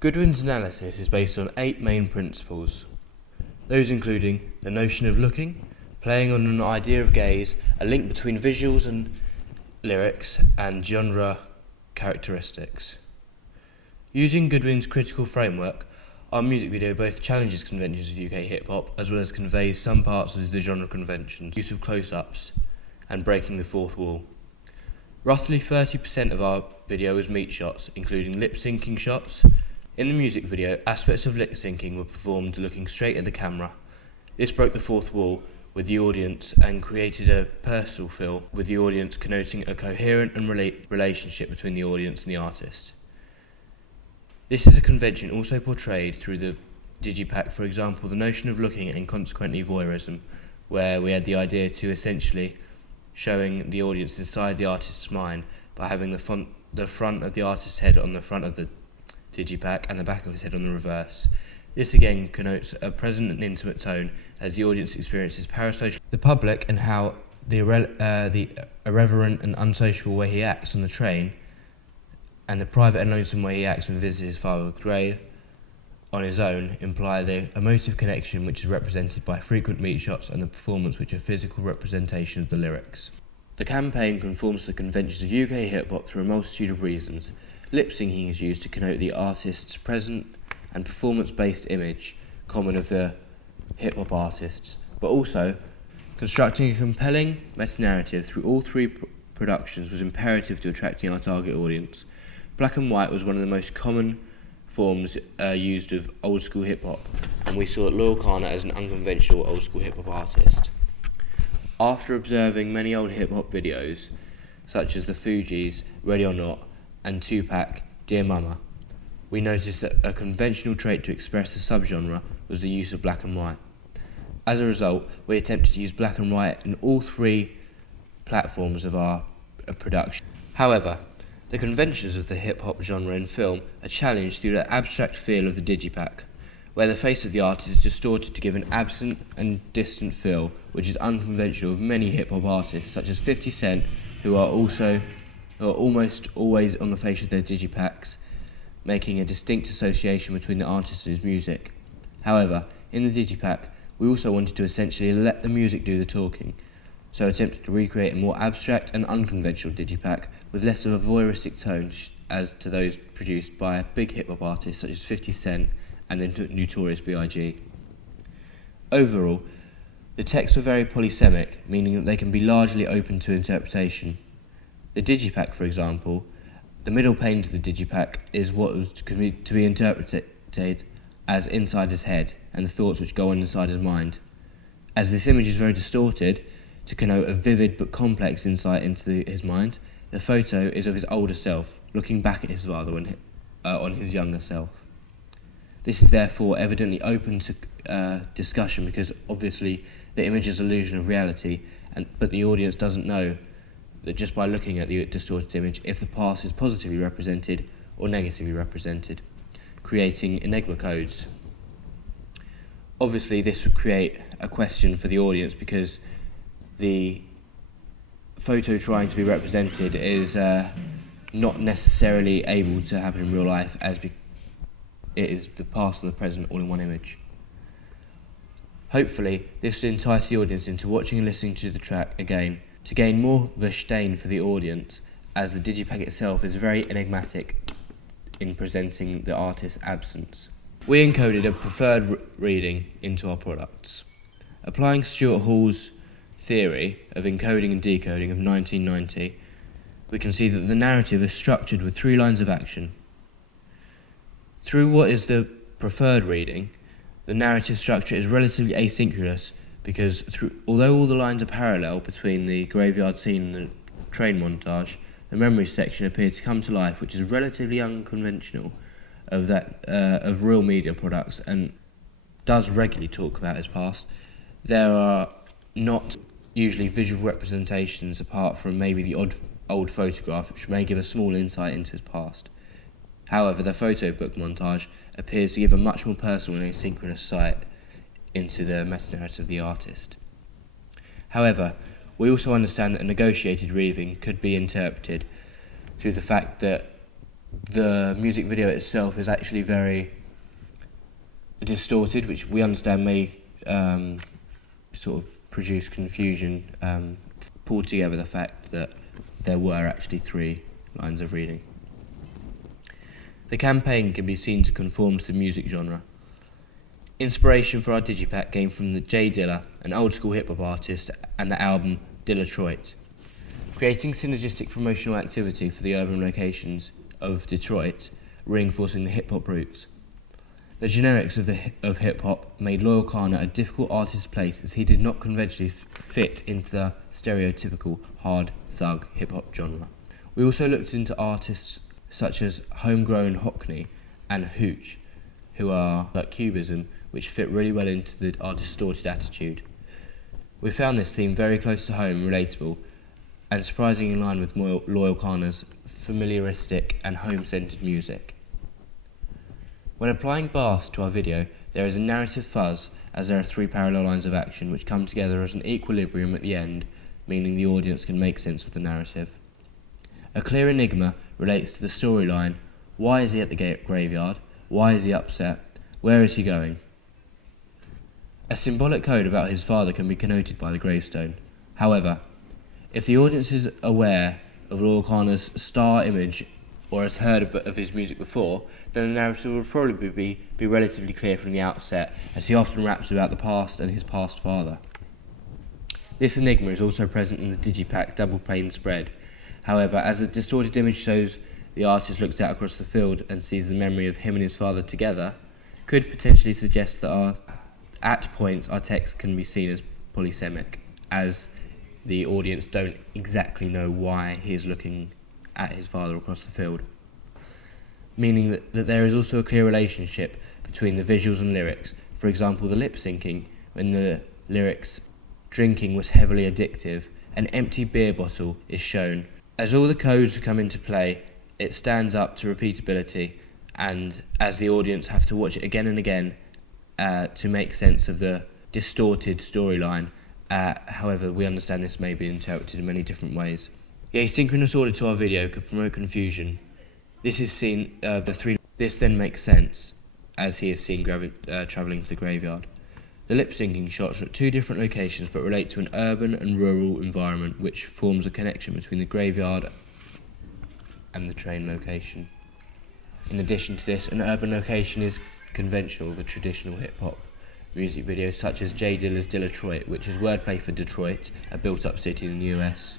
Goodwin's analysis is based on 8 main principles, those including the notion of looking, playing on an idea of gaze, a link between visuals and lyrics, and genre characteristics. Using Goodwin's critical framework, our music video both challenges conventions of UK hip-hop as well as conveys some parts of the genre conventions, use of close-ups, and breaking the fourth wall. Roughly 30% of our video was meat shots, including lip-syncing shots. In the music video, aspects of lip-syncing were performed looking straight at the camera. This broke the fourth wall with the audience and created a personal feel with the audience, connoting a coherent and relationship between the audience and the artist. This is a convention also portrayed through the digipack, for example, the notion of looking and consequently voyeurism, where we had the idea to essentially showing the audience inside the artist's mind by having the front of the artist's head on the front of the digipack and the back of his head on the reverse. This again connotes a present and intimate tone as the audience experiences parasocial the public and how the irreverent and unsociable way he acts on the train and the private and lonesome way he acts when visits his father Gray on his own imply the emotive connection which is represented by frequent meat shots and the performance which are physical representation of the lyrics. The campaign conforms to the conventions of UK hip-hop through a multitude of reasons. Lip-syncing is used to connote the artist's present and performance-based image, common of the hip-hop artists, but also constructing a compelling meta-narrative through all three productions was imperative to attracting our target audience. Black and white was one of the most common forms used of old school hip hop, and we saw Loyle Carner as an unconventional old school hip hop artist. After observing many old hip hop videos, such as the Fugees, Ready or Not, and Tupac, Dear Mama, we noticed that a conventional trait to express the subgenre was the use of black and white. As a result, we attempted to use black and white in all three platforms of our production. However, the conventions of the hip-hop genre in film are challenged through the abstract feel of the digipack, where the face of the artist is distorted to give an absent and distant feel, which is unconventional of many hip-hop artists, such as 50 Cent, who are almost always on the face of their digipacks, making a distinct association between the artist and his music. However, in the digipack, we also wanted to essentially let the music do the talking, so attempted to recreate a more abstract and unconventional digipack with less of a voyeuristic tone as to those produced by big hip-hop artists such as 50 Cent and the Notorious B.I.G. Overall, the texts were very polysemic, meaning that they can be largely open to interpretation. The digipack, for example, the middle pane to the digipack is what was to be interpreted as inside his head and the thoughts which go on inside his mind. As this image is very distorted, to connote a vivid but complex insight into his mind, the photo is of his older self, looking back at his father on his younger self. This is therefore evidently open to discussion because obviously the image is an illusion of reality, but the audience doesn't know that just by looking at the distorted image if the past is positively represented or negatively represented, creating enigma codes. Obviously this would create a question for the audience because the photo trying to be represented is not necessarily able to happen in real life as it is the past and the present all in one image. Hopefully this will entice the audience into watching and listening to the track again to gain more verstehen for the audience, as the digipack itself is very enigmatic in presenting the artist's absence. We encoded a preferred reading into our products. Applying Stuart Hall's theory of encoding and decoding of 1990, we can see that the narrative is structured with 3 lines of action. Through what is the preferred reading, the narrative structure is relatively asynchronous because although all the lines are parallel between the graveyard scene and the train montage, the memory section appears to come to life, which is relatively unconventional of real media products and does regularly talk about his past. There are not usually visual representations apart from maybe the old photograph, which may give a small insight into his past. However, the photo book montage appears to give a much more personal and asynchronous sight into the meta-narrative of the artist. However, we also understand that a negotiated reading could be interpreted through the fact that the music video itself is actually very distorted, which we understand may sort of produce confusion, pulled together the fact that there were actually 3 lines of reading. The campaign can be seen to conform to the music genre. Inspiration for our digipack came from the J Dilla, an old school hip hop artist, and the album Detroit. Creating synergistic promotional activity for the urban locations of Detroit, reinforcing the hip hop roots. The generics of hip hop made Loyle Carner a difficult artist to place, as he did not conventionally fit into the stereotypical hard thug hip hop genre. We also looked into artists such as Homegrown Hockney and Hooch, who are like Cubism, which fit really well into our distorted attitude. We found this theme very close to home, relatable, and surprisingly in line with Loyle Carner's familiaristic and home-centered music. When applying Bath to our video, there is a narrative fuzz, as there are 3 parallel lines of action which come together as an equilibrium at the end, meaning the audience can make sense of the narrative. A clear enigma relates to the storyline. Why is he at the graveyard? Why is he upset? Where is he going? A symbolic code about his father can be connoted by the gravestone. However, if the audience is aware of Loyle Carner's star image or has heard of his music before, then the narrative will probably be relatively clear from the outset, as he often raps about the past and his past father. This enigma is also present in the digipack double pane spread. However, as the distorted image shows the artist looks out across the field and sees the memory of him and his father together, could potentially suggest that at points our text can be seen as polysemic, as the audience don't exactly know why he is looking at his father across the field. Meaning that there is also a clear relationship between the visuals and lyrics. For example, the lip syncing, when the lyrics "drinking was heavily addictive," an empty beer bottle is shown. As all the codes come into play, it stands up to repeatability, and as the audience have to watch it again and again to make sense of the distorted storyline. However, we understand this may be interpreted in many different ways. The asynchronous order to our video could promote confusion. This then makes sense, as he is seen travelling to the graveyard. The lip-syncing shots are at 2 different locations but relate to an urban and rural environment, which forms a connection between the graveyard and the train location. In addition to this, an urban location is conventional with traditional hip-hop music videos such as J Dilla's Detroit, which is wordplay for Detroit, a built-up city in the US.